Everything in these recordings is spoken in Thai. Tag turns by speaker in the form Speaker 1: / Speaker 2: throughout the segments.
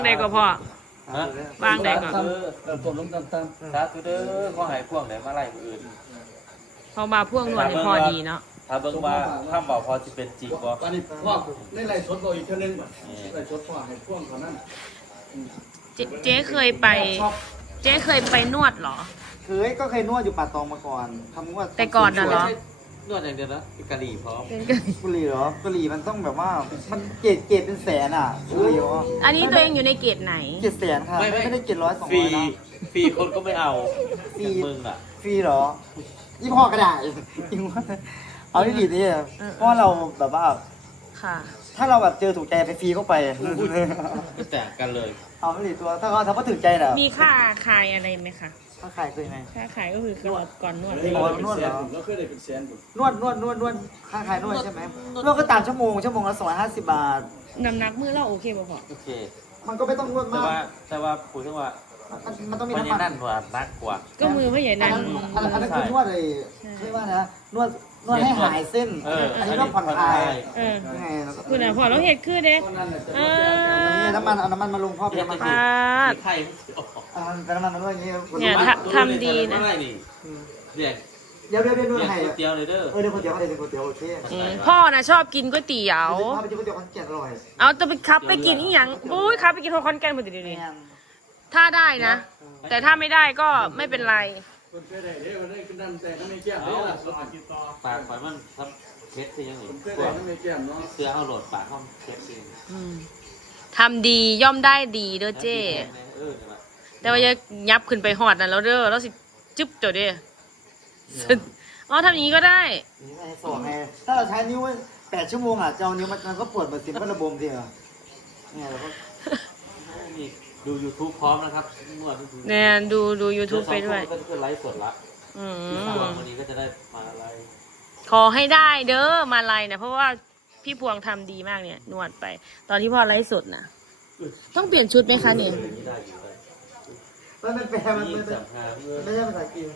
Speaker 1: ได้ก็พ่อ
Speaker 2: ฮะ
Speaker 1: วางได้ก่อน
Speaker 3: ต้มลงตาม
Speaker 2: สาธุเด้อขอให้พวกไหนมาไล่ผู้อื่น
Speaker 1: พอมาพ่วงนวดนี่พอดีเนาะ
Speaker 2: ถ้าเบิ่งว่าข้ามเบาพอสิเป็นจริงบ่
Speaker 3: อันนี้พ่อเล่นไรสดเราอีกเท่านึงไรสดพ่อให้พ่วงเท่านั้น
Speaker 1: เจ๊เคยไป เจ๊เคยไปนวดเหรอ
Speaker 4: ก็เคยนวดอยู่ป่าตองมาก่อนทำนวด
Speaker 1: แต่ก่อนน่ะเหรอ
Speaker 2: นวดอย่างเดียวนะกะหรี่พร้อม
Speaker 4: กุหรี่เหรอกุหรี่มันต้องแบบว่ามันเกรดเป็นแสนอ่ะกุหรี่เหรอ
Speaker 1: อันนี้ตัวเองอยู่ในเกตไหน
Speaker 4: เกรดแสนค่ะไม่ได้เกรด100
Speaker 2: ฟรี
Speaker 4: 200นะ
Speaker 2: ฟรีคนก็ไม่เอา
Speaker 4: ฟรี
Speaker 2: มึงอ่ะ
Speaker 4: ฟรีเหรอยี่ห้อกระดาษจริงว่าเอาที่ดีนี่เพราะว่าเราแบบว่า
Speaker 1: ค่ะ
Speaker 4: ถ้าเราแบบเจอถูกใจไปฟรีก็ไป
Speaker 2: ก็แต่งกันเลย
Speaker 4: เอาไม่ดีตัวถ้าเขาถึงใจเหรอ
Speaker 1: มีค่าคายอะไรไหมคะ
Speaker 4: ถ้าขายคือไง
Speaker 1: ค่าขายก็คือก่อนนวด
Speaker 3: เราเคยได้เป็นแสน
Speaker 4: นวดค่าขายนวดใช่ไหมนวดก็ตามชั่วโมงละ250 บาท
Speaker 1: น้ำหนักมือเราโอเคป่ะพ่อ
Speaker 2: โอเค
Speaker 4: มันก็ไม่ต้องนวด
Speaker 2: แต่
Speaker 4: มาก
Speaker 2: ว่าพูดถึงว่า
Speaker 4: มันต้องมี
Speaker 2: มัน
Speaker 4: น้ำ
Speaker 2: ยั
Speaker 4: มั
Speaker 2: ง
Speaker 4: น
Speaker 2: นั่นกว่านักกว่า
Speaker 1: ก็มือพ่อใหญ่
Speaker 4: อั
Speaker 1: นั่
Speaker 4: น
Speaker 1: น
Speaker 4: นั้นคือนวดเลยเรียกว่านะนวดให้หายเส้น อันนี้นวดผ่อนคลาย
Speaker 1: เออ
Speaker 4: ยังไงแล้วก็
Speaker 1: คุณอ่ะพ่อเราเห็ดคือเด้เออ
Speaker 4: น้ำมันเอาน้ำมันมาลงพ่อเป็นน้ำมัน
Speaker 1: ปาด
Speaker 2: ไข่
Speaker 4: เป็นน้ำมันมาลงอย่างนี้
Speaker 1: เนี่ยทำดีนะ
Speaker 2: อะไรนี่เรียก
Speaker 4: เดี๋ยวนวด
Speaker 2: เรียก
Speaker 4: ให้
Speaker 2: ก๋วยเตี๋ยวเลยเด้อ
Speaker 4: เดี๋ยวคนเดียวเดี๋ยวคนเดียวโอเค
Speaker 1: พ่อนะชอบกินก๋วยเตี๋ยว
Speaker 4: พาไปกินก๋วยเตี๋ยวคนแก่อร่อย
Speaker 1: เอาจะไปขับไปกินอีหยังปุ้ยขับไปกินโฮคอนแกนหมดเดี๋ยวนี้ถ้าได้นะ แต่ถ้าไม่ได้ก็ไม่เป็นไร
Speaker 3: คนเคยได้เด้อได้ขึ้นดันแต่ก็ไม่แก้มได้ล่ะ
Speaker 2: ปากข่อยมันทับเพชรสิยังไง
Speaker 3: ผมเคยได้ก็ไม่แก้มเนาะ
Speaker 2: เสื้อเอาโหลดปากห้องเพชรสิ
Speaker 1: ทำดีย่อมได้ดีเด้อเจ้
Speaker 2: เออ
Speaker 1: แต่ว่าอย่ายับขึ้นไปหอดนั่นแล้วเด้อแล้วสิจึ๊บเจ้าเด้ออ๋อทำอย่างนี้ก็ได้
Speaker 4: นี่ไงสองไงถ้าเราใช้นิ้ว8 ชั่วโมงอ่ะจะเอานิ้วมันก็ปวดเหมือนสินก็ระบมทีเหรอเนี่ยเราก็
Speaker 2: นี่ดู YouTube พร้อมนะครับนวด
Speaker 1: เนี่ยดู YouTube ไปด้วย
Speaker 2: ก็จะไลฟ์สดละ
Speaker 1: อืม
Speaker 2: วันนี้ก็จะได้มาไลฟ์
Speaker 1: ขอให้ได้เด้อมาไลน์นะเพราะว่าพี่พวงทำดีมากเนี่ยนวดไป ตอนที่พ่อไลฟ์สดนะต้องเปลี่ยนชุดไหมคะเนี่ย
Speaker 2: นี่ได้อยู่เลย
Speaker 4: มันเป็นแปลมัน
Speaker 2: ยี่
Speaker 4: เป็น
Speaker 2: สิบห้า
Speaker 4: ไม่ใช่ภาษาอังกฤษ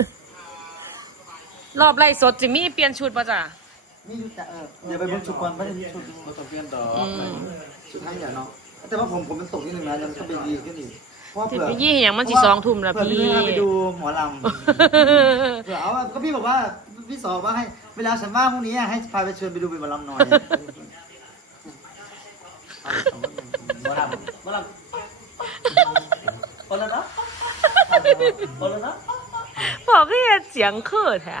Speaker 1: รอบไลฟ์สดจะมีเปลี่ยนชุดป่ะจ๊ะ
Speaker 4: นี่ดูแต่เดี๋ยวไปบนชุดก่อนไม่ได้ชุด
Speaker 3: มาต้องเปลี่ยนต่อ
Speaker 4: สุดท้ายอย่าเนาะแต่ว่าผมมันตกนิดนึงนะยังต้องไปดีขึ้นอีกเพราะ
Speaker 1: ติด
Speaker 4: เผื่อ
Speaker 1: ไปยี่อย่างมันสิ2 ทุ่มแล้ว
Speaker 4: เผื่อ
Speaker 1: พี่
Speaker 4: พี่ไปดูหมอลำเผื่อเอาก็พี่บอกว่าพี่สอบว่าให้เวลาฉันว่างพรุ่งนี้ให้พาไปชวนไปดูเป็นหมอลำหน่อย
Speaker 2: มาลำมาลำพอแล้วนะพอแล้วนะ
Speaker 1: บอกให้เสียงเคิดแท้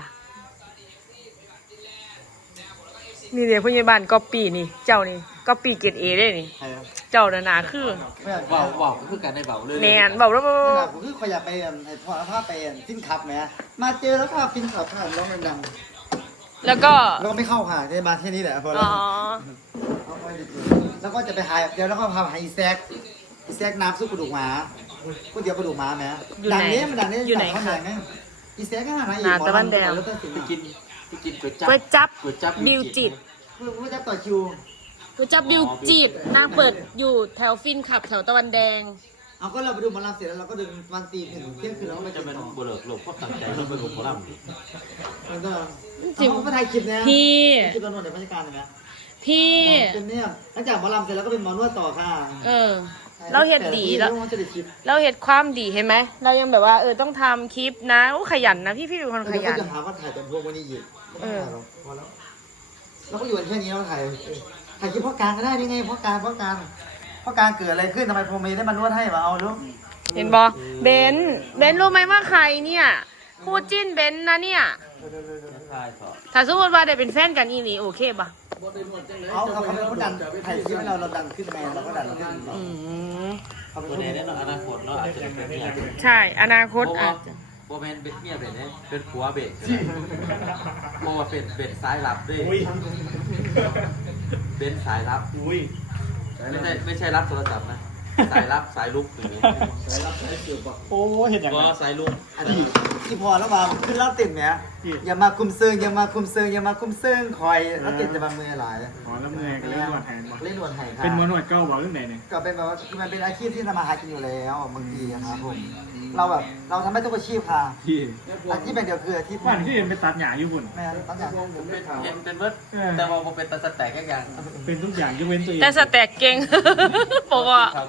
Speaker 1: นี่เดี๋ยวพยาบาลก๊อปปี้นี่ เจ้านี่ก๊อปปี้เกรดเอได้นี่
Speaker 4: ใช่ครับ
Speaker 1: เจ้าหนาคือ
Speaker 4: ไม่อยาก
Speaker 2: เบาเบาคือการได้เบาเลย
Speaker 1: แมนบอกแล้ว
Speaker 4: ไม่อยากผมคือขอยากไปไอ้ภาพไปฟินคับไหมมาเจอแล้วภาพฟินคับค่ะร้องดัง
Speaker 1: แล้วก็
Speaker 4: ๆแล้วก็ไม่เข้าค่ะได้มาแค่นี้แหละพอแล้
Speaker 1: อ๋
Speaker 4: ว
Speaker 1: อ
Speaker 4: แล้วก็จะไปหาเดี๋ยวแล้วก็พาหาอีแซกน้ำซุปกระดูกหมาก๋วยเตี๋ยวกระดูกหมาไหมดังนี้มันดังนี้
Speaker 1: อยู่ไหน
Speaker 4: ข้าว
Speaker 1: คะ
Speaker 4: แดงไงอีแซกก็หาไหน
Speaker 1: หนาตะวันแดง
Speaker 4: แล้วก็สิ
Speaker 2: ไปกินก๋วยจั๊บ
Speaker 1: ก๋วยจับ
Speaker 2: ก๋วยจั๊บ
Speaker 1: บิวจิต
Speaker 4: เพื่อจะต่อคิว
Speaker 1: ก๋วยจับบิวจิตนางเปิดอยู่แถวฟินขับแถวตะวันแดง
Speaker 4: เอาก็เราไปดูหมอลำเสร็จแล้วเราก็เดินวันตีถึงเที่ยงคืนแล้วก็ไป
Speaker 2: จะ
Speaker 4: จะ
Speaker 2: เป็น
Speaker 4: ต่อ
Speaker 2: บุเลิกหลบพวกตั้งใจเราไปหลบหมอลำ
Speaker 4: มันก็เอามาถ่ายคลิปนะ
Speaker 1: พี่
Speaker 4: คลิปตอนนวดในราชการเลยนะ
Speaker 1: พี่
Speaker 4: เป็นเนี่ยหลังจากหมอลำเสร็จแล้วก็เป็นหมอนวดต่อค่ะ
Speaker 1: เราเห็ดดีแล้ว
Speaker 4: จะได้คลิป
Speaker 1: เราเห็ดความดีเห็นไหม เรายังแบบว่าต้องทำคลิปนะโอ้ขยันนะพี่เป็นคนข
Speaker 4: เดี๋ยว
Speaker 1: ยั
Speaker 4: ก็
Speaker 1: น
Speaker 4: จะหาว่าถ่ายเป็นพวกวันนี้อีกไม่ต้องถ่ายหรอกพอแล้วเราก็อยู่กันแค่นี้เราถ่ายคลิปพ่อการก็ได้นี่ไงพ่อการเกิดอะไรขึ้นทำไมพรหมีได้มานวดให้มาเอาลูก
Speaker 1: เห็นบอเบนรู้ไหมว่าใครเนี่ยคู่จิ้นเบนนะเนี่ย
Speaker 2: ใช่สอบ
Speaker 1: ถ้าสมมติว่าได้เป็นแฟนกันอีหลีโอเคปะ
Speaker 4: เอาเขาเป็นผู้ดันถ่ายคลิปให้เราดันขึ้นไงเราก็ดันขึ้น
Speaker 1: อืม
Speaker 4: เขาเป็น
Speaker 2: ตัว
Speaker 4: ผู้
Speaker 2: ไหนได้เนาะอนาคตเนาะอาจจะเป็นเมีย
Speaker 1: ใช่อนาคตอาจจะ
Speaker 2: โบแมนเป็นเมียเป็นเนี่ยเป็นผัวเบ็ดโบว่าเป็นเบ็ดสายลับด้วยเป็นสายลับไม่ใช่รับโทรศัพท์นะสายลับสายลุกอย่างนี้
Speaker 4: โอ้เห็นอย่าง
Speaker 2: ก็
Speaker 4: นั้น
Speaker 2: สายลุก
Speaker 4: อันนี้ที่พอแล้วมาขึ้นเล่าติดไหมอย่ามาคุมเซิงอย่ามาคุมเซิงอย่ามาคุมเซิงคอยแล้วติดจะมาเมื่อหลาย
Speaker 3: อ๋อแล้วเมื่อยก็เล่นนวดแทน
Speaker 4: เล่นนวดไทยค่ะ
Speaker 3: เป็นมวนวดเก้าบอกเรื่องไหนเนี่ย
Speaker 4: ก็เป็นแบบว่ามันเป็นอาชีพที่ทำมาหากินอยู่แล้วบางทีนะครับผมเราแบบเราทำได้ทุกอาชีพค่ะ
Speaker 3: พี่
Speaker 4: อาชีพอย่างเดียวคืออาชีพ
Speaker 3: บ้านที่เห็นไปตัดหญ้าอยู่พุ่น
Speaker 4: แม่ตั้งแต่
Speaker 2: เป็นเบิร์ดแต่ว่าโบเป็นตาสแต็กแค่อย่าง
Speaker 3: เป็นทุกอย่างยกเว้นตัวเอง
Speaker 1: แต่สแต็กเก่ง บอกว่า
Speaker 2: ครับ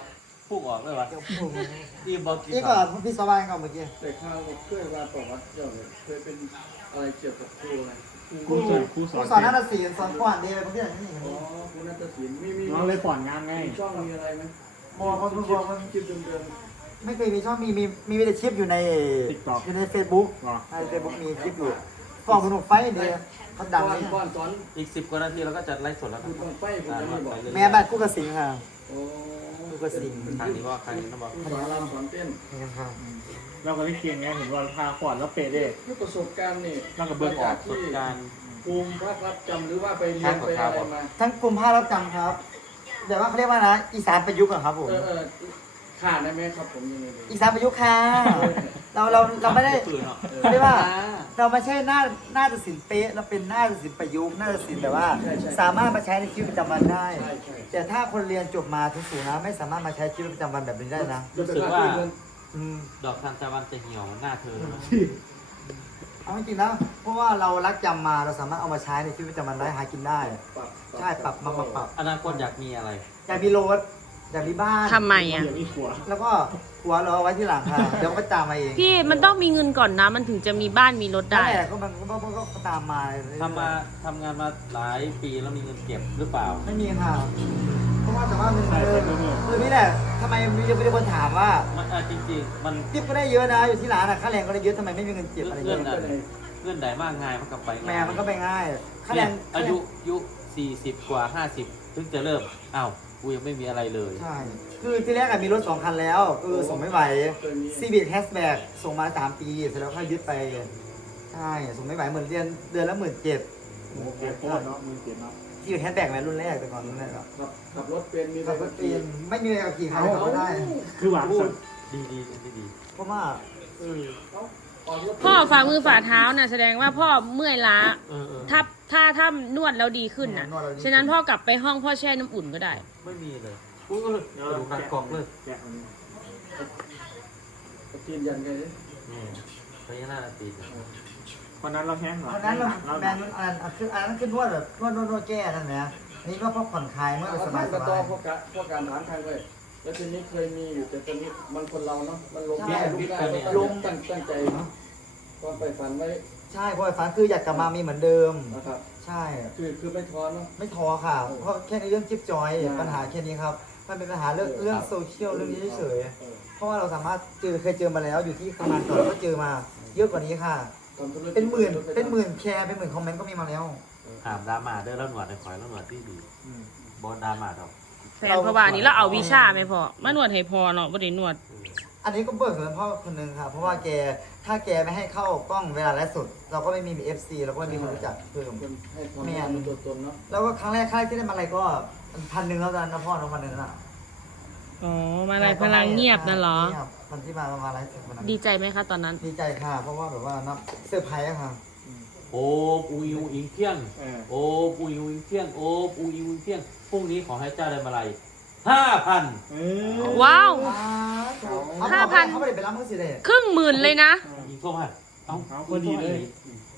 Speaker 2: พุ่งออกเลยวะ
Speaker 4: เดี๋ยวพูด
Speaker 2: อีบอกกิน
Speaker 4: อีกก่อนพี่สบายก่อนเมื่อกี้
Speaker 3: แต่ข้าวเคยว่าประวัติเจ้าเนี่ยเคยเป็นอะไรเกี่ยวกับครูนะ
Speaker 4: ครูสอนนาฏศิลป์สอนก่อนเดียวบางทีอย่างนี้
Speaker 3: อ๋อครูนัตศิลป์มี
Speaker 5: น้องเลยสอนงานไง
Speaker 3: ช่องมีอะไรไหม
Speaker 4: บอกมัน
Speaker 3: คลิปเดิม
Speaker 4: ไม่เคยมีช่องมีแต่คลิปอยู่ใน
Speaker 5: TikTok
Speaker 4: อยู่ใน Facebook
Speaker 5: หรอ
Speaker 4: ใน Facebook มีคลิปอยู่ฟองสนุกไฟเดียวเขา
Speaker 3: ๆ
Speaker 4: ดัง
Speaker 3: ก้อน
Speaker 4: นี่
Speaker 3: ก้อนสอน
Speaker 2: อีก10 กว่านาทีเราก็จะไลฟ์สดแล้วค
Speaker 3: คุ
Speaker 2: รับ
Speaker 3: ณต้องไปผมจะมีบอก
Speaker 4: แม่บ้านคู่กระสิงค่ะ
Speaker 3: โอ้
Speaker 4: คู่กระสิง
Speaker 2: ทางนี้ว่าทางนี้นะบอก
Speaker 3: สอนรำสอนเต้น
Speaker 4: นี่ค่ะ
Speaker 5: เราก็ไม่เคียงไงเห็นว่าพาขวดแล้วเปะเด้
Speaker 3: ด้วยประสบการณ์นี่
Speaker 5: นั่งกับเบิ้งออก
Speaker 2: สุดการ
Speaker 3: ภูมิภาครับจำหรือว่าไปเรียนไปอะไรมา
Speaker 4: ทั้งกลุ่มผ้ารับจำครับแต่ว่าเขาเรียกว่านะอีสานประยุกต์อะครับผม
Speaker 3: ขาดได้ไหมครับผมยังไง
Speaker 4: อีสานประยุกต์ค่ะเราไม่ได้
Speaker 2: ปืนเนาะ
Speaker 4: เขาเรียกว่าเราไม่ใช่หน้าฏศิลป์เป๊ะเราเป็นหน้าฏศิลป์ประยุกต์หน้าฏศิลป์แต่ว่า สามารถมาใช้ในชีวิตประจำวันได้
Speaker 3: ใช่ใช่
Speaker 4: แต่ถ้าคนเรียนจบมาสูงๆนะไม่สามารถมาใช้ชีวิตประจำวันแบบนี้ได้นะ
Speaker 2: รู้สึกว่า
Speaker 4: อืม
Speaker 2: ดอกทานตะวันจะเหี่ยวหน้าเธอ
Speaker 4: เอาจริงๆนะเพราะว่าเรารักจำมาเราสามารถเอามาใช้ในชีวิตประจำวันได้หากินได้ ใช่ปรับมาปรับ
Speaker 2: อนาคตอยากมีอะไร
Speaker 4: อยากมีรถอยากมีบ้าน
Speaker 1: ทำไมอ่ะ
Speaker 5: เดี๋ยวมีขวด
Speaker 4: แล้วก็หัวเราเอาไว้ที่หลังค่ะเดี๋ยวมันก็ตามมาเอง
Speaker 1: พี่มันต้องมีเงินก่อนนะ มันถึงจะมีบ้านมีรถ
Speaker 4: นั่น
Speaker 1: ได้
Speaker 4: แหละก็มันก็ตามมาเรื่อยๆ
Speaker 2: ทำงานมาหลายปีแล้วมีเงินเก็บหรือเปล่า
Speaker 4: ไม่มีค่ะเพราะว่าแต่ว่าเงินคือนี่แหละทำไมมีคนถามว่า
Speaker 2: มันจริงๆ มัน
Speaker 4: ทิปก็ได้เยอะนะอยู่ที่ร้านอะค่าแรงก็ได้เยอะทำไมไม่มีเงินเก็บอะไรเย
Speaker 2: เงื่อ
Speaker 4: อะ
Speaker 2: นเงื่อนใดมากง่ายมันก็ไปง่าย
Speaker 4: แม่มันก็ไปง่ายค่าแร
Speaker 2: เนี่ย
Speaker 4: ง
Speaker 2: อายุ40 กว่า 50 ถึงจะเริ่มอ้าวกูยังไม่มีอะไรเลย
Speaker 4: ใช่คือที่แรกอะมีรถ2 คันแล้วคือส่งไม่ไหว Civic Hatchback ส่งมา3 ปีเสร็จแล้วค่อยยึดไปใช่ส่งไม่ไหวเหมือนเดือนละ17,000
Speaker 5: โอ้โหโคตรเนาะมือเจ็บเนาะ
Speaker 4: Civic Hatchback แม่รุ่นแรกแต่ก่อนรุ่นแรกอะ
Speaker 3: ขับรถเป็นมี
Speaker 4: ขับรถเป็นไม่มีอะไรกับขี่ใครขับไม่ได้
Speaker 5: คือหวานสุด
Speaker 2: ดี
Speaker 4: เพราะว่า
Speaker 1: พ่อฝ่ามือฝ่าเท้าน่ะแสดงว่าพ่อเมื่อยล้า
Speaker 2: เออ
Speaker 1: ถ้านวดแล้วดีขึ้นน่ะ ฉะนั้นพ่อกลับไปห้องพ่อแช่น้ำอุ่นก็ได้
Speaker 2: ไม่มีเลยกูก็เลยดูการกองเลย
Speaker 5: แกะอันนี้
Speaker 3: ตีนยันไง
Speaker 2: นี่พญานาคตีน
Speaker 5: วันนั้นเราแห้งเหรอ
Speaker 4: อันนั้นเราแบนอันนั้นคือนวดแบบนวดแก้นั่นนะอันนี้ก็พวกผ่อนคลายเมื่อ
Speaker 3: เอา
Speaker 4: ส
Speaker 3: ท่า
Speaker 4: บาย
Speaker 3: น
Speaker 4: ส
Speaker 3: กระต่อบ
Speaker 4: าย
Speaker 3: พวกการถามทางเลยแล้วทีนี้เคยมีอยู่แต่ตอนนี้มันคนเราเนาะมันลงได้ลุกได้ลงตั้งใจความไปฝันไว้
Speaker 4: ใช่เพราะฝันคืออยากกลับมามีเหมือนเดิม
Speaker 3: นะครับ
Speaker 4: ใช่
Speaker 3: คือไม่ท้อเนาะ
Speaker 4: ไม่ท้อค่ะ เพราะแค่ในเรื่องจิ๊บจอยปัญหาแค่นี้ครับ มันเป็นปัญหาเรื่องโซเชียลเรื่องนี้เฉยๆเพราะว่าเราสามารถเคยเจอมาแล้วอยู่ที่ทำงานก่อนก็เจอมาเยอะกว่านี้ค่ะ เป็นหมื่นแชร์เป็นหมื่นคอมเมนต์ก็มีมาแล้ว
Speaker 2: ถามดราม่าเด้อแล้วหนวดในคอยแล้วหนวดที่ดีบอดดราม่าดอก
Speaker 1: แฟนพ่อบ้านนี้เราเอาวิชาไหมพ่อมานวดให้พ่อเนาะบ่ได้นวด
Speaker 4: อันนี้ก็เบิกเงินพ่อคนหนึงค่ะเพราะว่าถ้าแกไม่ให้เข้ากล้องเวลาไลฟ์สดเราก็ไม่มี FC เราก็ไม่มีคนรู้จักเพิ่ม
Speaker 3: คนให้ความเป็นตัวตนเนาะ
Speaker 4: แล้วก็ครั้งแรกที่ได้มาอะไรก็1,000แล้วนะพ่อน้องวันนึงน่ะ
Speaker 1: อ๋อ มาอะไรพลังเงียบนั่นเหรอ
Speaker 4: งียบวันที่มาไลฟ์สดวันนั้น
Speaker 1: ดีใจไหมคะตอนนั้น
Speaker 4: ดีใจค่ะ เพราะว่าแบบว่านับเซอร์ไพรส์อะค่ะ
Speaker 2: โอ้ปูอิวอิงเที่ยง
Speaker 5: เออ
Speaker 2: โอ้ปูอิวอิงเที่ยงโอ้ปูอิวอิงเที่ยงพรุ่งนี้ขอให้เจ้าได้มาลัย5,000
Speaker 5: เออ
Speaker 1: ว้าว
Speaker 4: 5,000เขาไม่ได้ไปรับมือสิเลย
Speaker 1: ครึ่งหมื่นเลยนะ
Speaker 2: อีกก็พันเอ้า
Speaker 5: เอาพอดีเลย
Speaker 2: พ